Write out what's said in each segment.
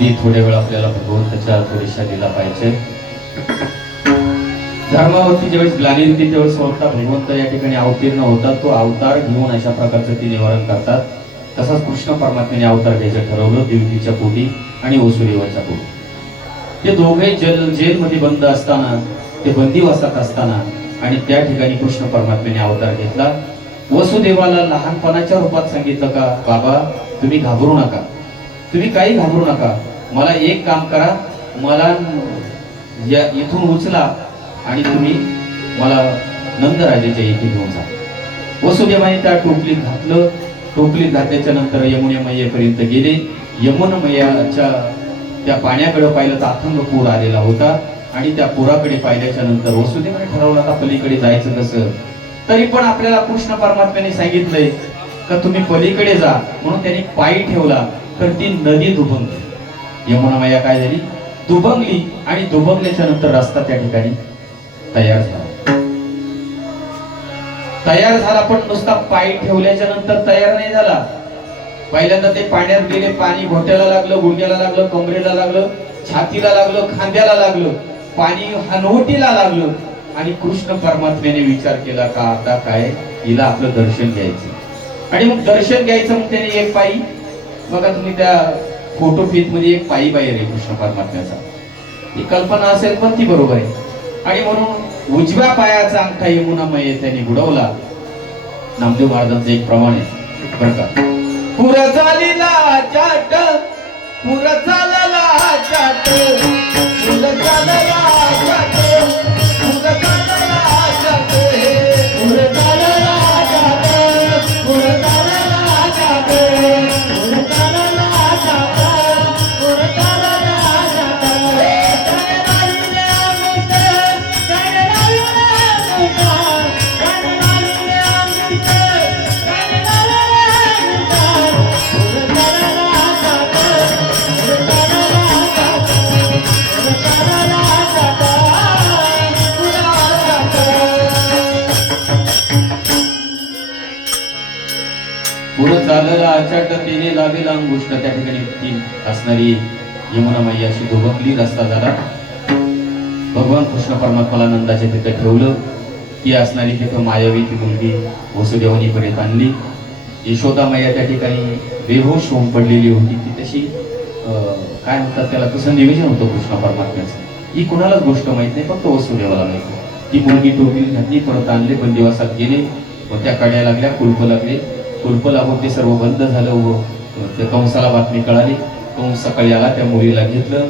ती थोड्या वेळ आपल्याला भगवंताच्या थोडीशा दिला पाहिजे. धर्मावरती ज्यावेळेस ग्लानी येते त्यावेळेस स्वतः भगवंत या ठिकाणी अवतीर्ण होतात. तो अवतार घेऊन अशा प्रकारचं ते निवारण करतात. तसाच कृष्ण परमात्म्याने अवतार घ्यायचं ठरवलं देवकीच्या पोटी आणि वसुदेवाच्या पोटी. ते दोघे जेल जेलमध्ये बंद असताना ते बंदीवासात असताना आणि त्या ठिकाणी कृष्ण परमात्म्याने अवतार घेतला. वसुदेवाला लहानपणाच्या रूपात सांगितलं का बाबा तुम्ही घाबरू नका. तुम्ही काही घाबरू नका. मला एक काम करा. मला या इथून उचला आणि तुम्ही मला नंदराजेच्या इथे घेऊन जा. वसुदेवाने त्या टोपलीत घातलं. टोपलीत घातल्याच्या नंतर यमुना मैयापर्यंत गेले. यमुन मैयाच्या त्या पाण्याकडे पाहिलं तर अथंग पूर आलेला होता. आणि त्या पुराकडे पाहिल्याच्या नंतर वसुदेवाने ठरवलं आता पलीकडे जायचं कसं? तरी पण आपल्याला कृष्ण परमात्म्याने सांगितलंय का तुम्ही पलीकडे जा. म्हणून त्यांनी पायी ठेवला. तर ती नदी दुभंगली यमुना मैया काय झाली दुभंगली आणि दुभंगल्याच्या नंतर रस्ता त्या ठिकाणी तयार झाला. तयार झाला पण नुसता पायी ठेवल्याच्या नंतर तयार नाही झाला. पहिल्यांदा ते पाण्यात गेले पाणी घोट्याला लागलं गुडघ्याला लागलं कमरेला लागलं छातीला लागलं खांद्याला लागलं पाणी हनवटीला लागलं. आणि कृष्ण परमात्म्याने विचार केला का आता काय? हिला आपलं दर्शन घ्यायचं. आणि मग दर्शन घ्यायचं मग त्याने एक पायी. बघा तुम्ही त्या फोटो मध्ये एक पायी बाहेर आहे कृष्ण परमात्म्याचा. ही कल्पना असेल पण ती बरोबर आहे. आणि म्हणून उजव्या पायाचा अंगठा यमुनामय त्यांनी बुडवला. नामदेव महाराजांचं एक प्रमाण आहे. बरं का? पुर झालेला चाट पुर झालेला चाट चाललेला आचाट तिने अंगुष्ट त्या ठिकाणी ती असणारी यमुना मैया अशी दुभकली रस्ता झाला. भगवान कृष्ण परमात्माला नंदाच्या तिथं ठेवलं. ती असणारी तिथं मायावी ती मुलगी वसुदेवनीपर्यंत आणली. यशोदा मैया त्या ठिकाणी बेहोश होऊन पडलेली होती. ती तशी अं, काय म्हणतात त्याला तसं निवेदन होतं कृष्ण परमात्म्याचं. ही कुणालाच गोष्ट माहीत नाही फक्त वसुदेवाला माहिती ती मुलगी टोपली घातली परत आणले दिवसात गेले. व त्या कड्या लागल्या कुलप लागले. कुलप लागून ते सर्व बंद झालं व त्या कंसाला बातमी कळाली. कंस सकाळी आला त्या मुलीला घेतलं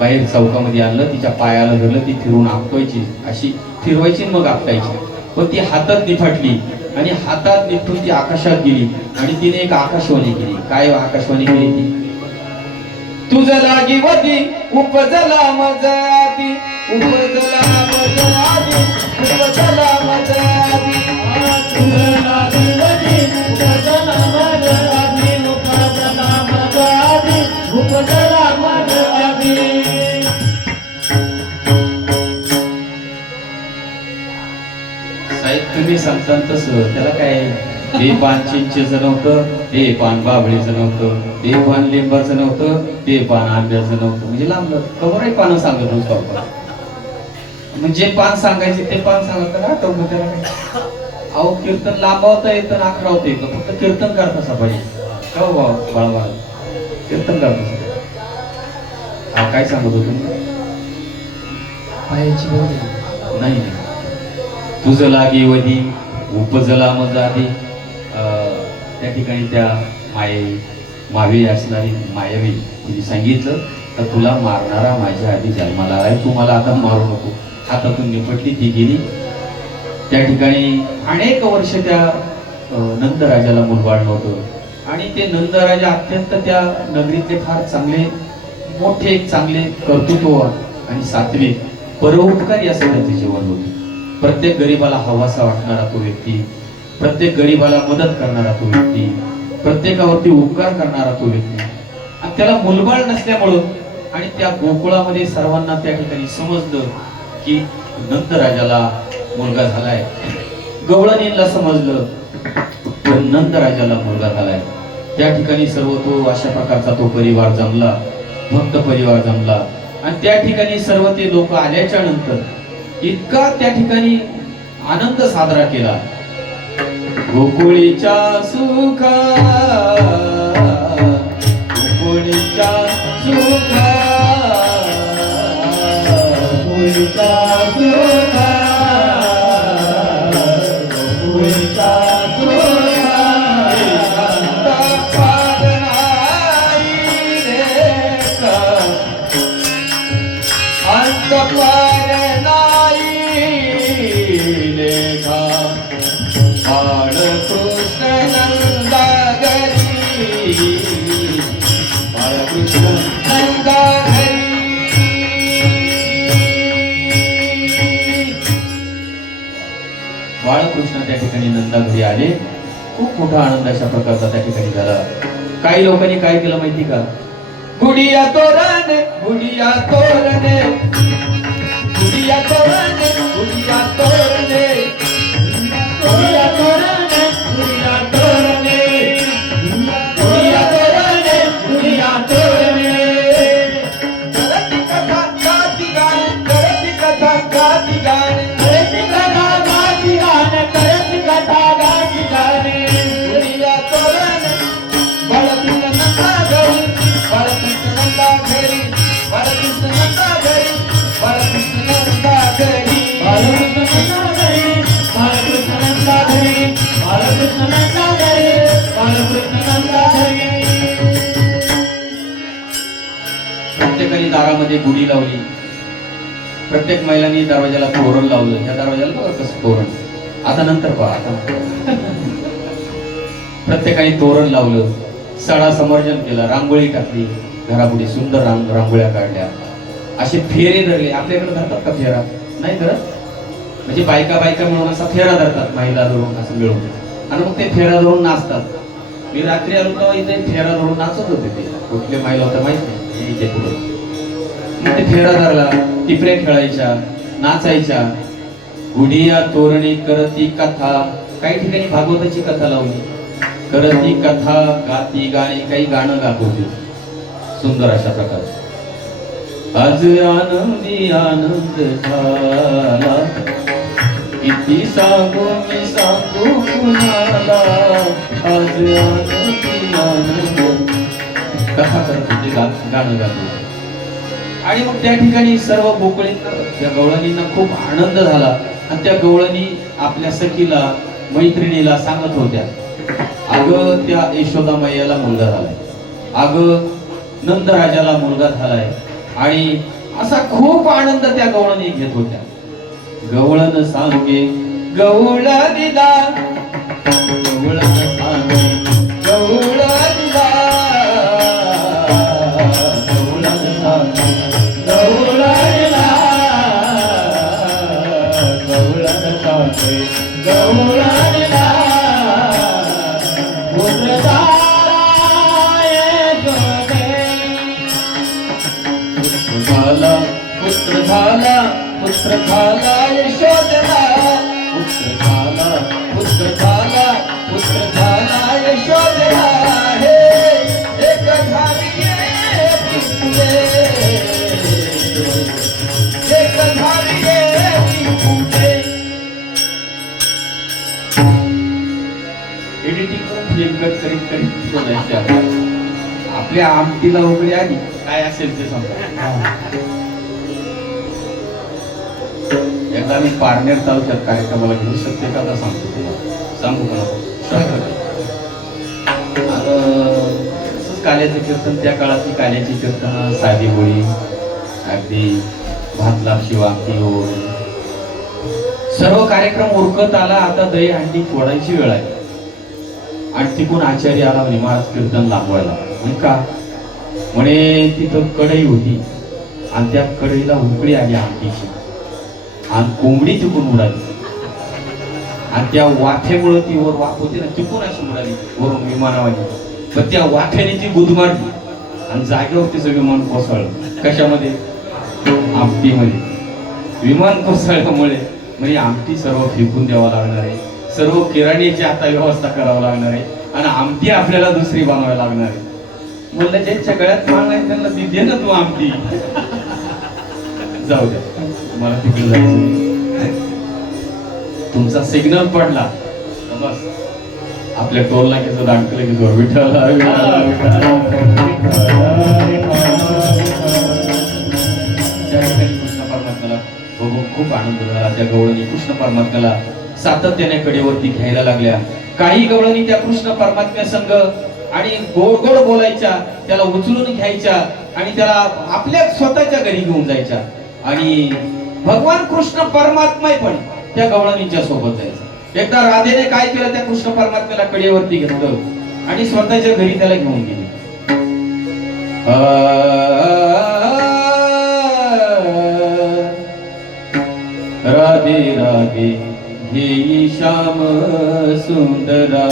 बाहेर चौकामध्ये आणलं तिच्या पायाला धरलं ती फिरून आपटवायची अशी फिरवायची मग आपटायची. पण ती हातात निफाटली आणि हातात निपटून ती आकाशात गेली आणि तिने एक आकाशवाणी केली. काय आकाशवाणी केली ती? तुझ लागी वती उपजला मजा आधी उपजला मजा आधी उपजला मजा साहेब तुम्ही सांगता तसं. त्याला काय? हे पान चिंचेचं नव्हतं हे पान बाबळीचं नव्हतं हे पान लिंबाचं नव्हतं ते पान आंब्याचं नव्हतं. म्हणजे लांबलं कवरही पानं सांगत होतो म्हणजे पान सांगायचे ते पान सांगत आठवलं त्याला काय? अहो कीर्तन लांबवता येतं आखरावता येतं. फक्त कीर्तन करता असा पाहिजे का हो बाळा कीर्तन करता हा काय सांगत होतो? पायाची नाही. तुझं लागे वधी उपजला मज त्या ठिकाणी त्या माये मावी असणारी मायावी तिने सांगितलं तर तुला मारणारा माझ्या आधी जन्माला आहे तू मला आता मारू नको. हातातून निपटली ती गेली. त्या ठिकाणी अनेक वर्ष त्या नंदराजाला मुलबाळ नव्हतं. आणि ते नंदराजा अत्यंत त्या नगरीतले फार चांगले मोठे चांगले कर्तृत्व आणि सात्विक परोपकारी असं त्यांचे जीवन होते. प्रत्येक गरीबाला हवासा वाटणारा तो व्यक्ती प्रत्येक गरीबाला मदत करणारा तो व्यक्ती प्रत्येकावरती उपकार करणारा तो व्यक्ती. आणि त्याला मुलबाळ नसल्यामुळं आणि त्या गोकुळामध्ये सर्वांना त्या ठिकाणी समजलं की नंदराजाला मुलगा झालाय. गवळणीला समजलं तर नंदराजाला मुलगा झालाय. त्या ठिकाणी सर्व तो अशा प्रकारचा तो परिवार जमला भक्त परिवार जमला. आणि त्या ठिकाणी सर्व ते लोक आल्याच्यानंतर इतका त्या ठिकाणी आनंद साजरा केला. गोकुळीच्या सुखा गोकुळीच्या सुखा गोकुळीचा सुखा, बाळकृष्ण त्या ठिकाणी नंदा घरी आले. खूप मोठा आनंद अशा प्रकारचा त्या ठिकाणी झाला. काही लोकांनी काय केलं माहिती का? गुडिया तोरण गुडिया तोरण गुडिया तोरण गुडिया प्रत्येक महिलांनी दरवाजाला तोरण लावलं. ह्या दरवाजाला बघा कसं तोरण. आता नंतर पहा आता प्रत्येकाने तोरण लावलं. सडा समर्जन केलं रांगोळी टाकली. घरापुढे सुंदर रांग रांगोळ्या काढल्या. असे फेरे धरले. आपल्याकडे धरतात का फेरा? नाही धरत. म्हणजे बायका बायका मिळून असा फेरा धरतात महिला धरून असं मिळून. आणि मग ते फेरा धरून नाचतात. मी रात्री आलो तेव्हा इथे फेरा धरून नाचत होते ते. कुठले महिला होता माहीत नाही. इथे पुढे. मग फेरा धरला टिपऱ्या खेळायच्या नाचायच्या. गुडिया तोरणी करती कथा काही ठिकाणी भागवताची कथा लावली. करती कथा गाती गाणी काही गाणं गात सुंदर अशा प्रकारे. आज आनंदी आनंद झाला. किती सांगू मी सांगू कुणाला? आज आनंदी आनंद. कथा करत होते गाणं गातो आणि मग त्या ठिकाणी सर्व गोकुळींना त्या गवळणींना खूप आनंद झाला. आणि त्या गवळणी आपल्या सखीला मैत्रिणीला सांगत होत्या अगं त्या यशोदा मैयाला मुलगा झालाय. अगं नंदराजाला मुलगा झालाय. आणि असा खूप आनंद त्या गवळणी घेत होत्या. गवळण सांगे गवळा कट करीत करीत आपल्याला. आपल्या आमटीला वगैरे आली काय असेल ते समजा एकदा मी पारनेर तालुक्यात कार्यक्रमाला घेऊ शकते का सांगतो तुम्हाला. सांगू असंच काल्याचं कीर्तन त्या काळातली काल्याची कीर्तन साधी होळी अगदी भात लापशी आमटी ओळ सर्व कार्यक्रम उरकत आला आता दही हंडी फोडायची वेळ आहे. आणि तिकून आचार्य आला म्हणे महाराज कीर्तन लांबवायला म्हणे का? म्हणे तिथं कढई होती. आणि त्या कढईला उकळी आली आमटीची. आणि कोंबडी तिकून उडाली. आणि त्या वाफेमुळे ती वर वाफ होती ना तिकून अशी उडाली वरून विमानावाली पण त्या वाफ्याने ती गुदमारली. आणि जागेवर तिचं विमान कोसळलं. कशामध्ये? आमटीमध्ये. विमान कोसळल्यामुळे. म्हणजे आमटी सर्व फेकून द्यावं लागणार आहे. सर्व किराणीची आता व्यवस्था करावी लागणार आहे. आणि आमटी आपल्याला दुसरी बनवावी लागणार आहे. म्हणलं ज्यांच्या गळ्यात माल नाही त्यांना ती दे ना तू आमटी. जाऊ द्या मला तिकडे जायचं तुमचा सिग्नल पडला. बस. आपल्या टोल नाक्याचं दांडकलं की जोर विठ्ठल त्या कृष्ण परमात्म्याला बघून खूप आनंद झाला. त्या गवळणी कृष्ण परमात्म्याला सातत्याने कडेवरती घ्यायला लागल्या काही गवळणी त्या कृष्ण परमात्म्या संघ आणि गोड गोड बोलायच्या त्याला उचलून घ्यायच्या आणि त्याला आपल्या स्वतःच्या घरी घेऊन जायच्या आणि भगवान कृष्ण परमात्मा पण त्या गवळणीच्या सोबत जायचा एकदा राधेने काय केलं त्या कृष्ण परमात्म्याला कडेवरती घेतलं आणि स्वतःच्या घरी त्याला घेऊन गेले राधे राधे हे श्याम सुंदरा.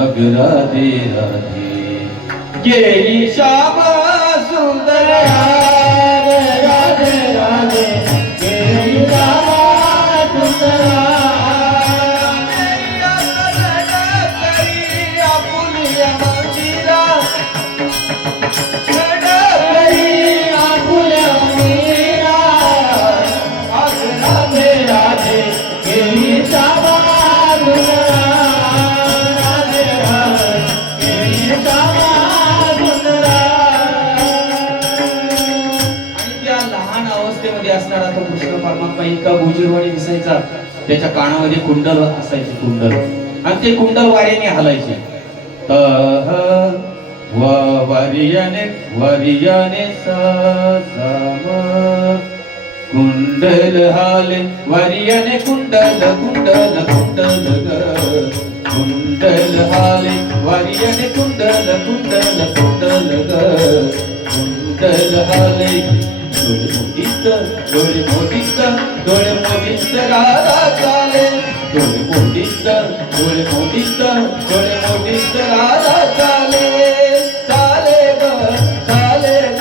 अग राधे. राधे गेली श्याम सुंदरा. त्याच्या कानामध्ये कुंडल असायचे कुंडल. आणि ते कुंडल वाऱ्याने हलायचे. तह व वारियाने कुंडल हाले वारियाने कुंडल कुंडल कुंडल कुंडल हाले वारियाने कुंडल कुंडल कुंडल कुंडल हाले डोळे मोठीत डोळे मोठीत डोळे मोठीत राधा चाले डोळे मोठीत डोळे मोठीत डोळे मोठीत राधा चाले चाले ग चाले ग.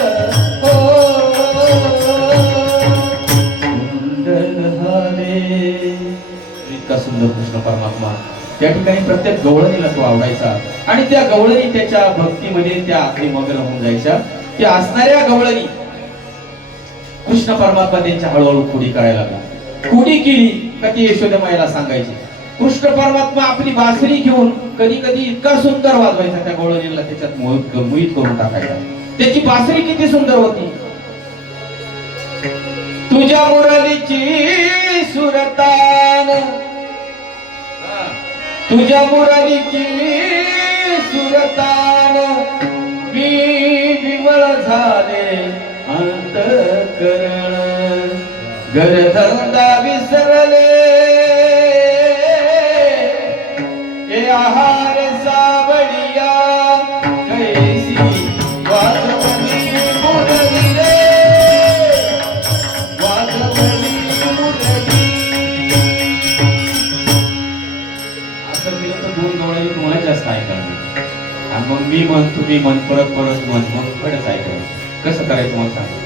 हो कुंडल हरे. इतका सुंदर कृष्ण परमात्मा. त्या ठिकाणी प्रत्येक गवळणीला तो आवडायचा. आणि त्या गवळणी त्याच्या भक्तीमध्ये त्या आखरी मग्न होऊन जायच्या. त्या असणाऱ्या गवळणी कृष्ण परमात्मा त्यांच्या हळूहळू कुडी करायला लागला. कुडी केली का ती यशोदा मायला सांगायची. कृष्ण परमात्मा आपली बासरी घेऊन कधी कधी इतका सुंदर वाजवायचा त्या गवळणीला त्याच्यात मोहित मोहित करून टाकायचा. त्याची बासरी किती सुंदर होती. तुझ्या मुरलीची सुरतान. तुझ्या मुरलीची सुरतान. मी विमळ झाले. घरधंदा विसरले. ए आहार सावडिया कैसी वाजवणी मुरली रे वाजवणी मुरली. असं केलं तर दोन गवळणी तुम्हाला जास्त ऐकायला आणि मग मी म्हण तुम्ही म्हण परत परत म्हण मग खरंच ऐकायचं कसं करायचं मला सांगा?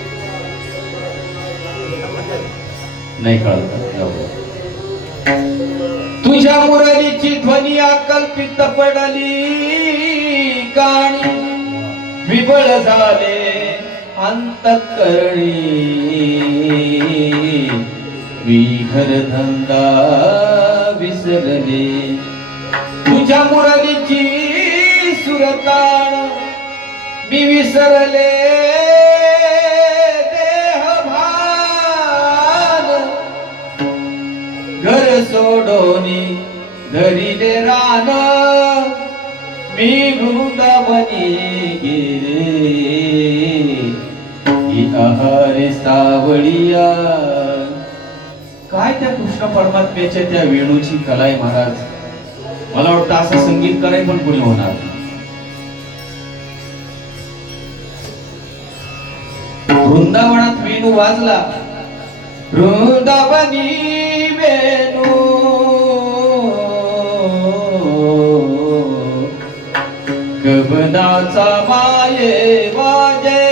नाही कळत. का? तुझ्या मुरलीची ध्वनी अकल्पित पडली. काणी विबळ झाले. अंतकरणी विघर धंदा विसरले. तुझ्या मुरलीची सुरताण मी विसरले. मान मी वृंदावनी गेले आहारे सावळिया. काय त्या कृष्ण परमात्म्याच्या त्या वेणूची कला आहे महाराज? मला वाटतं असं संगीत कराय पण कोणी होणार. वृंदावनात वेणू वाजला. वृंदावनी वेणू गवनाचा माये वाजे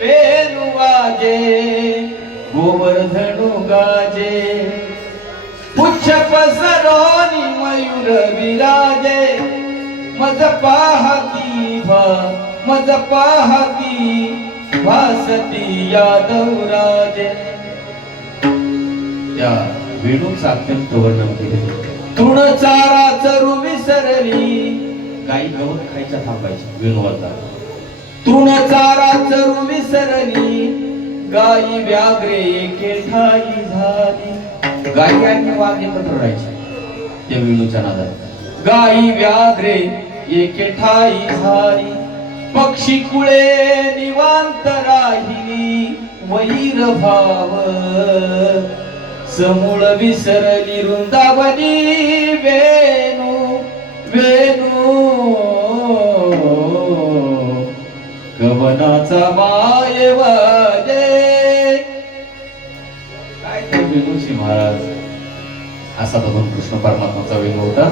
वेणू वाजे गोवर्धनु गाजे पुच्छ पसरोनी मयूर विराजे मज पाहती भा मज पाहती भासती यादव राजे. त्या वेणूचा अत्यंत वर्णन केले तृण चारा चरू विसरली गाई गवत खायच्या थांबायच्या वेणूवरता तृण चारा चरू विसरली गाई व्याघ्रे एके ठाई झाली. गाई आणि वाघ एकत्र राहायचे त्या वेणूच्या नादात. गाई व्याघ्रे एके ठाई झाली. पक्षी कुळे निवांत राहिली. वैर भाव. समूळ विसरली वृंदावनी वेणू वेणू गवनाचा काय ते वेणूजी महाराज? असा भगवान कृष्ण परमात्माचा वेणू होता.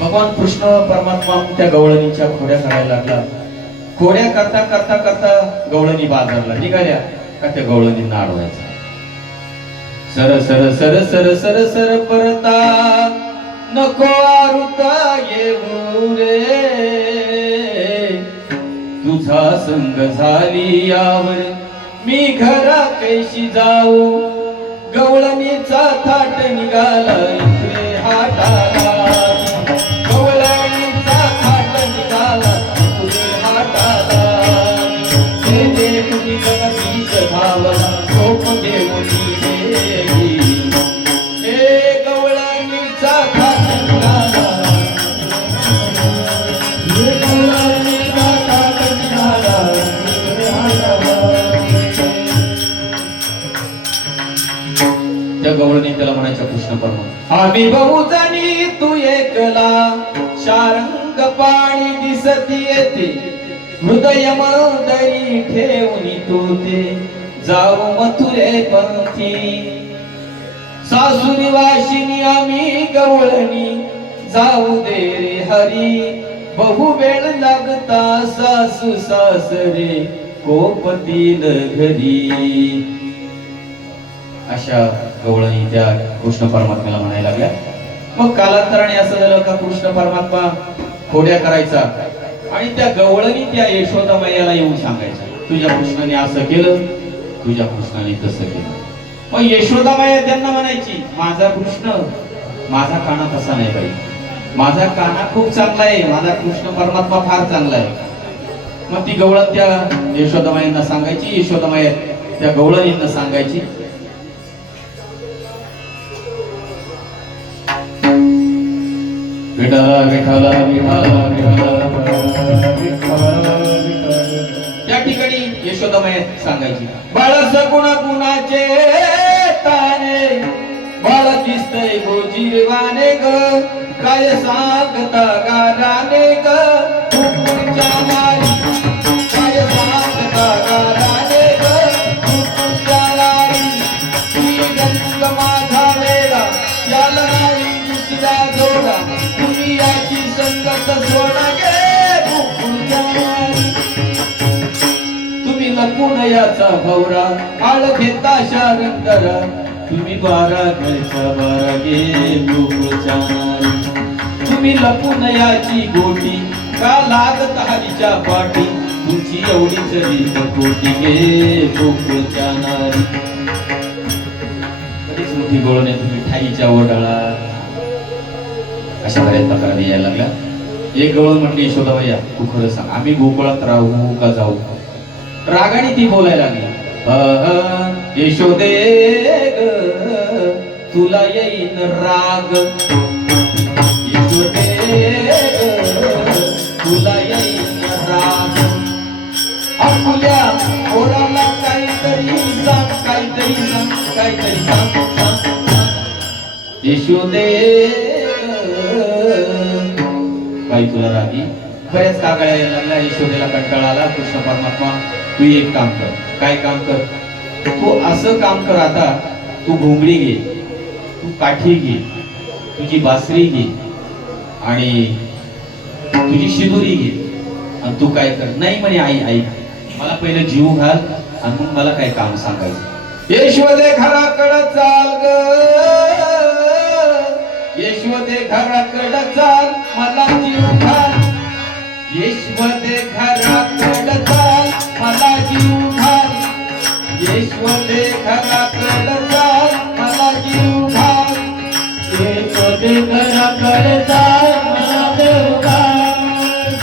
भगवान कृष्ण परमात्मा त्या गवळणीच्या खोड्या करायला लागला. खोड्या करता करता करता गवळणी बाजारला निघाल्या. का त्या गवळणींना अडवायचा सर सर सर सर सर सर परता. नको आरुता येऊ रे. तुझा संग झाली यावर मी घरा कैशी जाऊ? गवळणीचा थाट निघाला आम्ही बहुजणी तू एकला. शारंग पाणी दिसती येते. हृदय मदरी ठेवून तू ते जाऊ मथुरे पंथी. सासुरी वाशिनी आम्ही गवळणी. जाऊ दे रे हरी. बहु वेळ लागता सासू सासरे. कोपतील घरी. अशा गवळणी त्या कृष्ण परमात्म्याला म्हणायला लागल्या. मग कालांतराने असं झालं का कृष्ण परमात्मा खोड्या करायचा आणि त्या गवळणी त्या यशोदा मैयाला येऊन सांगायचं तुझ्या कृष्णाने असं केलं तुझ्या कृष्णाने तसं केलं. मग यशोदा मैया त्यांना म्हणायची माझा कृष्ण माझा काना तसा नाही बाई. माझा काना खूप चांगला आहे माझा कृष्ण परमात्मा फार चांगला आहे. मग ती गवळण त्या यशोदामाईंना सांगायची यशोदामाई त्या गवळणींना सांगायची विठाला विठाला विठाला विठाला त्या ठिकाणी यशोदामय सांगायची. बाळ कुणा गुणाचे ताने बाळ दिसतय गोजीरवाने ग. काय सांगता गाराने ग? तुम्ही लपून याचा भवरा आळ घेता शारंगरा तुम्ही बारा घरचा बारा गे तुम्ही लपून याची गोटी. का लागत हरीच्या पाठी? तुमची एवढी रीत कोटी गे गोकुळच्या नारी बरीच मोठी गोळणे तुम्ही ठाईच्या ओढाळा अशा बऱ्याच तक्रारी यायला लागल्या एक गवळ म्हटली यशोदाबाई तू खरं सांग आम्ही गोकुळात राहू का जाऊ? रागाने ती बोलायला लागली. यशोदे तुला येईन राग. यशोदे तुला येईन राग. आपल्या ओराला काहीतरी सांग काहीतरी सांग काहीतरी सांग. यशोदे काही तुला रागी बऱ्याच कागाळ्या यायला लागल्या यशोदेला कंटाळा आला. कृष्ण परमात्मा तू एक काम कर. काय काम कर? तू असं काम कर आता. तू घोंगडी घे. तू काठी घे. तुझी बासरी घे. आणि तुझी शिदुरी घे. आणि तू काय कर? नाही म्हणे आई आई मला पहिलं जीव घाल आणि मग मला काय काम सांगायचं. यशवदे घराकडं चाल ग. यशवदे घराकडं चाल मला जीव घाल. यशवदे घराकडं मला जीव घाल. यशवदे घराकडं मला जीव घाल. यशोदे घराकडे मला देवघर.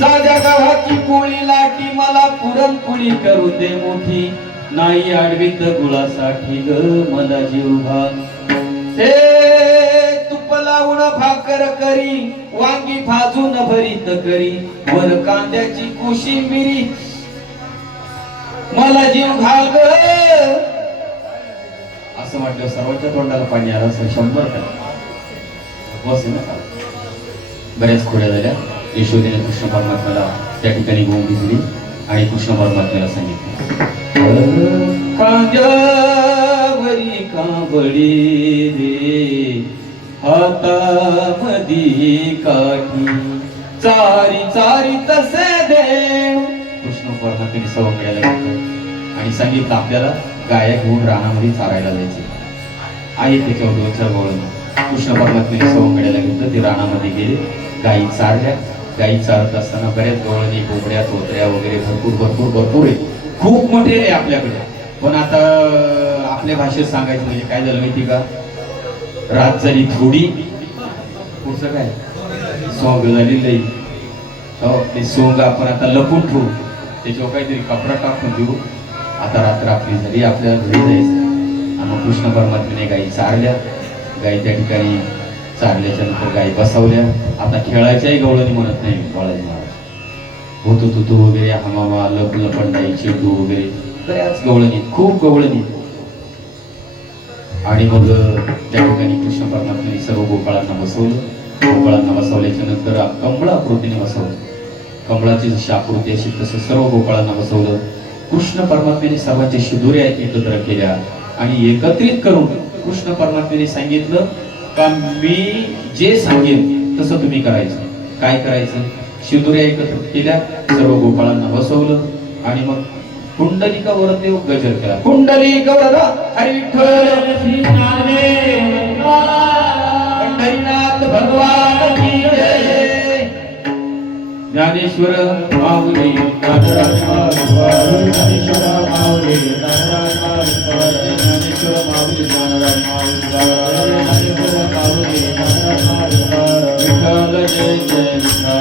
साध्या गावाची पोळी लाटी मला पुरणपोळी करू दे मोठी. नाही आडवीत गुळासाठी ग मला जीव घाल. हे तुप लावून भाकर करी वांगी भाजून भरीत करी वर कांद्याची कोशिंबिरी मला जीव घाल ग. असं वाटलं सर्वांच्या तोंडाला पाणी आलं असं शंभर बस ना बऱ्याच खोड्या झाल्या. यशोदेने कृष्ण परमात्म्याला त्या ठिकाणी गोंगी दिली आणि कृष्ण परमात्म्याला सांगितलं. हरी कांबळी रे हातामधी काठी. चारी चारी तसे देण. कृष्ण परमात्म्याने सवंगड्याला घेतलं आणि सांगितलं आपल्याला गायक होऊन रानामध्ये चारायला जायचे आहे त्याच्यावर दोनचार वळून कृष्ण परमात्म्याने सवंगड्याला घेतलं ते रानामध्ये गेले. गायी चारल्या. गायी चारत असताना बऱ्याच गवळणी कोंबड्या तोतऱ्या वगैरे भरपूर भरपूर भरपूर आहे खूप मोठे आहे आपल्याकडे. पण आता आपल्या भाषेत सांगायचं म्हणजे काय झालं माहिती का? रात झाली थोडी. पुढचं काय? सोंग झाली लई. हो ते सोंग आपण आता लपून ठेवू. त्याच्यावर काहीतरी कपडा टाकून देऊ. आता रात्र आपली झाली आपल्याला घरी जायचं. आणि मग कृष्ण परमात्मेने गाई चारल्या. गाई त्या ठिकाणी चारल्याच्या नंतर गाई बसवल्या. आता खेळायच्याही गवळणी म्हणत नाही बाळाजी महाराज. होतो तुतू वगैरे हमामा लप लपंडाई चेडू वगैरे. बऱ्याच गवळणी खूप गवळणी. आणि मग त्या ठिकाणी कृष्ण परमात्म्याने सर्व गोपाळांना बसवलं. गोपाळांना बसवल्याच्या नंतर कमळा आकृतीने बसवलं. कमळाची जशी आकृती अशी तसं सर्व गोपाळांना बसवलं. कृष्ण परमात्म्याने सर्वांच्या शिदुऱ्या एकत्र केल्या आणि एकत्रित करून कृष्ण परमात्म्याने सांगितलं का मी जे सांगेन तसं तुम्ही करायचं. काय करायचं? शिदुऱ्या एकत्र केल्या सर्व गोपाळांना बसवलं आणि मग कुंडलिक वरदेव गजर केला कुंडलिक वरद हरी पंढरीनाथ ज्ञानेश्वर माऊली ज्ञानेश्वर माऊली ज्ञानेश्वर माऊली ज्ञानराज विठ्ठल जय जय